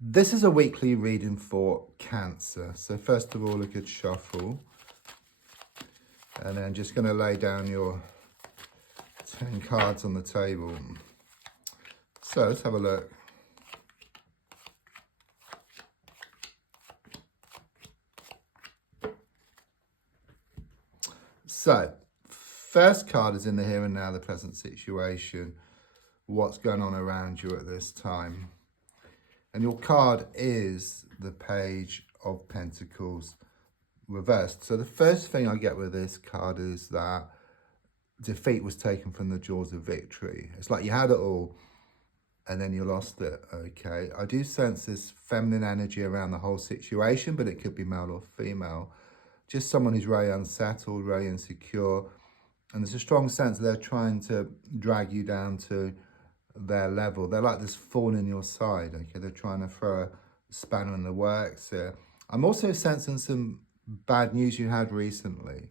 This is a weekly reading for Cancer. So first of all, a good shuffle. And then just going to lay down your 10 cards on the table. So let's have a look. So first card is in the here and now, the present situation. What's going on around you at this time. And your card is the Page of Pentacles reversed. So the first thing I get with this card is that defeat was taken from the jaws of victory. It's like you had it all and then you lost it, okay? I do sense this feminine energy around the whole situation, but it could be male or female. Just someone who's very unsettled, very insecure. And there's a strong sense that they're trying to drag you down to their level. They're like this thorn in your side, okay? They're trying to throw a spanner in the works here. I'm also sensing some bad news you had recently,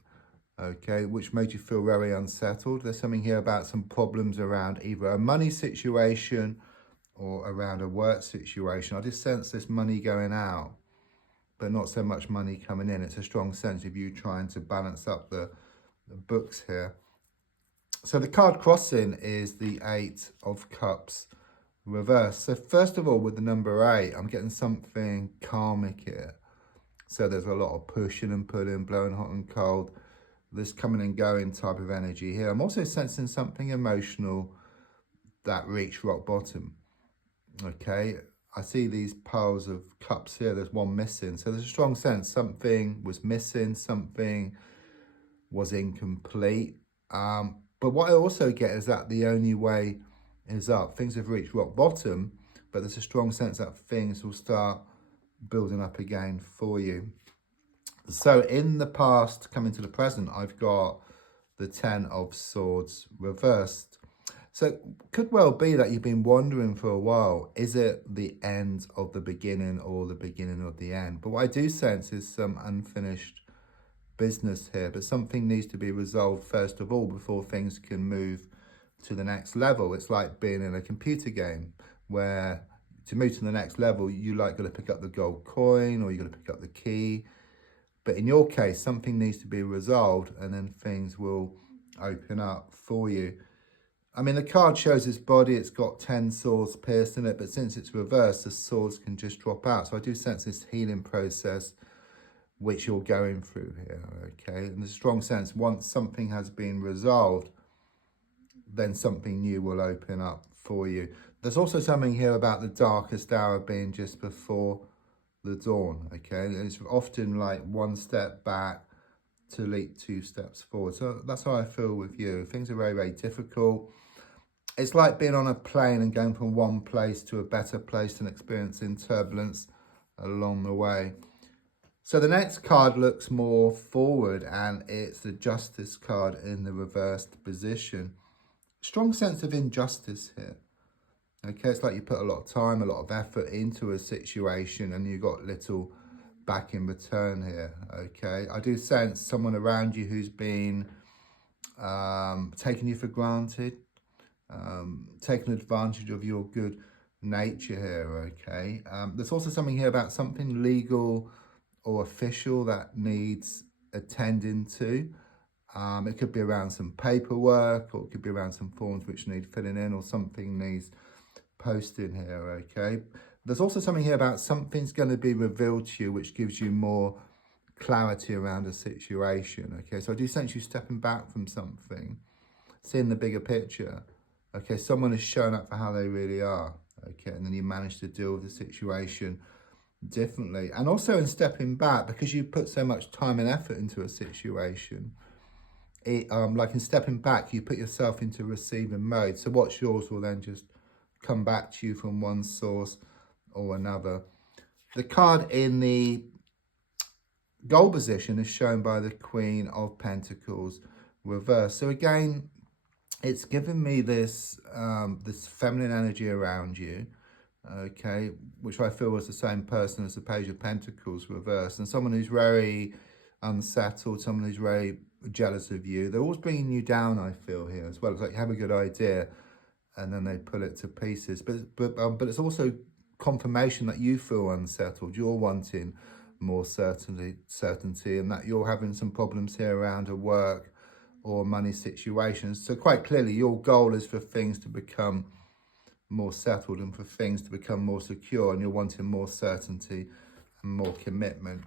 okay, which made you feel very unsettled. There's something here about some problems around either a money situation or around a work situation. I just sense this money going out, but not so much money coming in. It's a strong sense of you trying to balance up the books here. So the card crossing is the 8 of Cups reversed. So first of all, with the number 8, I'm getting something karmic here. So there's a lot of pushing and pulling, blowing hot and cold, this coming and going type of energy here. I'm also sensing something emotional that reached rock bottom. Okay, I see these piles of cups here. There's one missing. So there's a strong sense something was missing, something was incomplete. But what I also get is that the only way is up. Things have reached rock bottom, but there's a strong sense that things will start building up again for you. So in the past, coming to the present, I've got the 10 of Swords reversed. So it could well be that you've been wondering for a while, is it the end of the beginning or the beginning of the end? But what I do sense is some unfinished business here, but something needs to be resolved first of all before things can move to the next level. It's like being in a computer game where to move to the next level, you like got to pick up the gold coin or you got to pick up the key. But in your case, something needs to be resolved and then things will open up for you. I mean, the card shows his body. It's got 10 swords pierced in it, but since it's reversed, the swords can just drop out. So I do sense this healing process which you're going through here, okay? And there's a strong sense once something has been resolved, then something new will open up for you. There's also something here about the darkest hour being just before the dawn, okay? And it's often like one step back to leap 2 steps forward. So that's how I feel with you. Things are very, very difficult. It's like being on a plane and going from one place to a better place and experiencing turbulence along the way. So the next card looks more forward and it's the Justice card in the reversed position. Strong sense of injustice here. Okay, it's like you put a lot of time, a lot of effort into a situation and you got little back in return here, okay? I do sense someone around you who's been taking you for granted, taking advantage of your good nature here, okay? There's also something here about something legal or official that needs attending to. It could be around some paperwork or it could be around some forms which need filling in or something needs posting here, okay? There's also something here about something's going to be revealed to you which gives you more clarity around a situation, okay? So I do sense you stepping back from something, seeing the bigger picture, okay? Someone is showing up for how they really are, okay? And then you manage to deal with the situation differently. And also in stepping back, because you put so much time and effort into a situation, like in stepping back, you put yourself into receiving mode. So what's yours will then just come back to you from one source or another. The card in the gold position is shown by the Queen of Pentacles reversed. So again, it's given me this this feminine energy around you, okay, which I feel was the same person as the Page of Pentacles reversed, and someone who's very unsettled, someone who's very jealous of you. They're always bringing you down, I feel here as well. It's like you have a good idea and then they pull it to pieces. But it's also confirmation that you feel unsettled. You're wanting more certainty, and that you're having some problems here around a work or money situations. So quite clearly, your goal is for things to become more settled and for things to become more secure, and you're wanting more certainty and more commitment.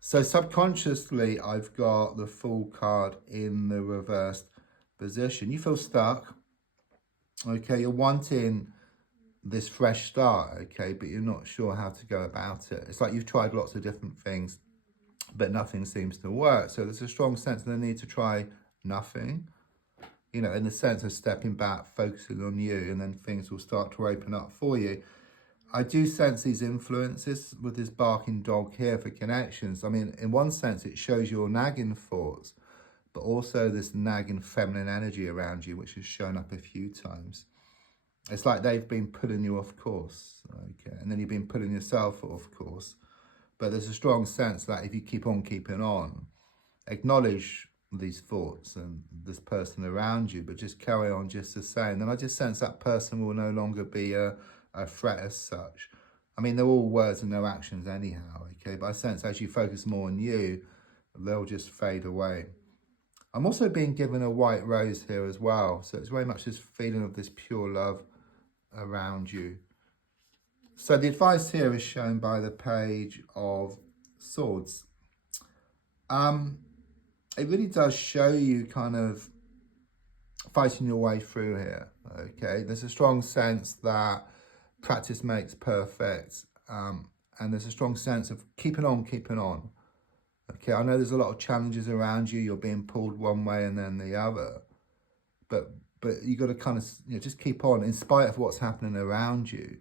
So subconsciously, I've got the Fool card in the reversed position. You feel stuck. Okay, you're wanting this fresh start, okay, but you're not sure how to go about it. It's like you've tried lots of different things, but nothing seems to work. So there's a strong sense of the need to try nothing, you know, in the sense of stepping back, focusing on you, and then things will start to open up for you. I do sense these influences with this barking dog here for connections. I mean, in one sense, it shows your nagging thoughts, but also this nagging feminine energy around you, which has shown up a few times. It's like they've been putting you off course, okay, and then you've been putting yourself off course. But there's a strong sense that if you keep on keeping on, acknowledge these thoughts and this person around you, but just carry on just the same, then I just sense that person will no longer be a threat as such. I mean, they're all words and no actions anyhow, okay? But I sense as you focus more on you, they'll just fade away. I'm also being given a white rose here as well. So it's very much this feeling of this pure love around you. So the advice here is shown by the Page of Swords. It really does show you kind of fighting your way through here, okay? There's a strong sense that practice makes perfect, and there's a strong sense of keeping on. Okay, I know there's a lot of challenges around you. You're being pulled one way and then the other, but you got to kind of, you know, just keep on in spite of what's happening around you,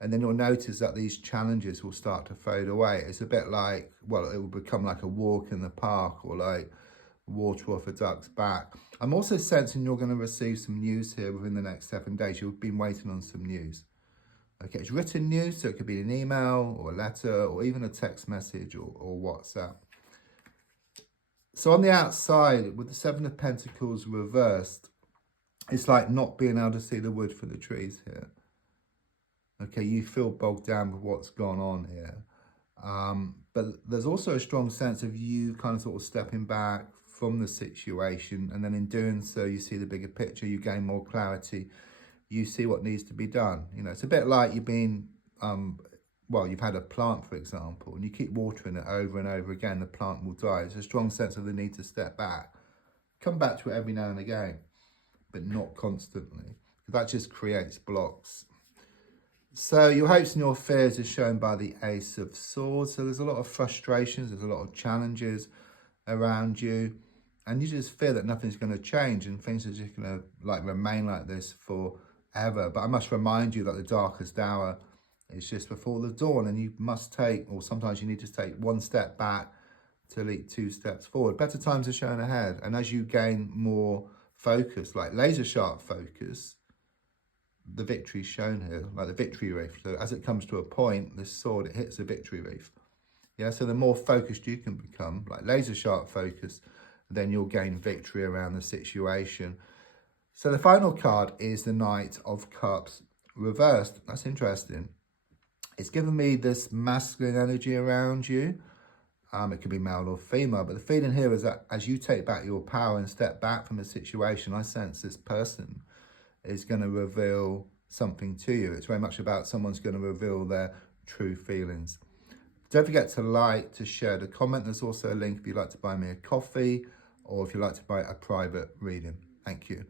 and then you'll notice that these challenges will start to fade away. It's a bit like, well, it will become like a walk in the park or like water off a duck's back. I'm also sensing you're going to receive some news here within the next 7 days. You've been waiting on some news. Okay, it's written news, so it could be an email or a letter or even a text message or WhatsApp. So on the outside, with the Seven of Pentacles reversed, it's like not being able to see the wood for the trees here. Okay, you feel bogged down with what's gone on here. But there's also a strong sense of you kind of sort of stepping back from the situation, and then in doing so, you see the bigger picture, you gain more clarity, you see what needs to be done. You know, it's a bit like you've been, well, you've had a plant, for example, and you keep watering it over and over again, the plant will die. There's a strong sense of the need to step back, come back to it every now and again, but not constantly. That just creates blocks. So your hopes and your fears are shown by the Ace of Swords. So there's a lot of frustrations, there's a lot of challenges around you, and you just fear that nothing's going to change and things are just going to like remain like this forever. But I must remind you that the darkest hour is just before the dawn, and you must take, or sometimes you need to take one step back to leap 2 steps forward. Better times are shown ahead, and as you gain more focus, like laser sharp focus, the victory is shown here, like the victory reef. So as it comes to a point, this sword, it hits a victory reef. Yeah, so the more focused you can become, like laser sharp focus, then you'll gain victory around the situation. So the final card is the Knight of Cups reversed. That's interesting. It's given me this masculine energy around you. It could be male or female, but the feeling here is that as you take back your power and step back from a situation, I sense this person is going to reveal something to you. It's very much about someone's going to reveal their true feelings. Don't forget to like, to share, to comment. There's also a link if you'd like to buy me a coffee or if you'd like to buy a private reading. Thank you.